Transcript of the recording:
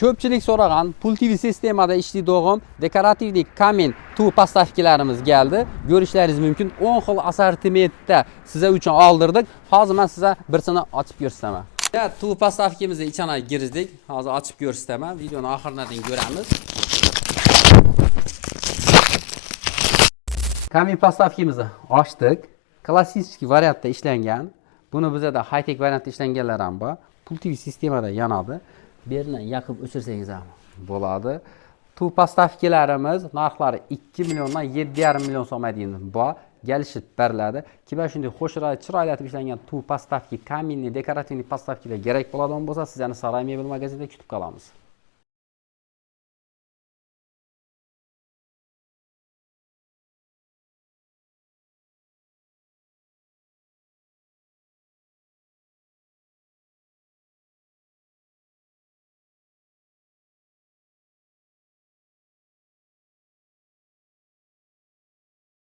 Ko'pchilik so'ragan pul TV sistemada ishlaydigan dekorativlik kamin tuv postavkalarimiz keldi. Ko'rishlaringiz mumkin. 10 xil assortimentda sizlar uchun oldirdik. Hozir men sizga birsini ochib ko'rsataman. Ya tuv postavkamizni ichine girdik. Hozir ochib ko'rsataman. Videoni oxiridan ko'ramiz. Kamin postavkamizni ochdik. Klassik variantda ishlangan. Buni bizda high-tech variantda ishlanganlar ham bor. Pul TV sistemada yanadi. Bir yerdan yoqib o'chirsangiz ham bo'ladi. Tuv postavkalarimiz narxlari 2 milliondan 7,5 million so'mdan bor. Kelishib beriladi. Kimga shunday chiroyli ishlangan tuv postavka, kaminli, dekorativli postavkalar kerak bo'ladigan bo'lsa, sizlarni Saray Mebel magazinida kutib qolamiz.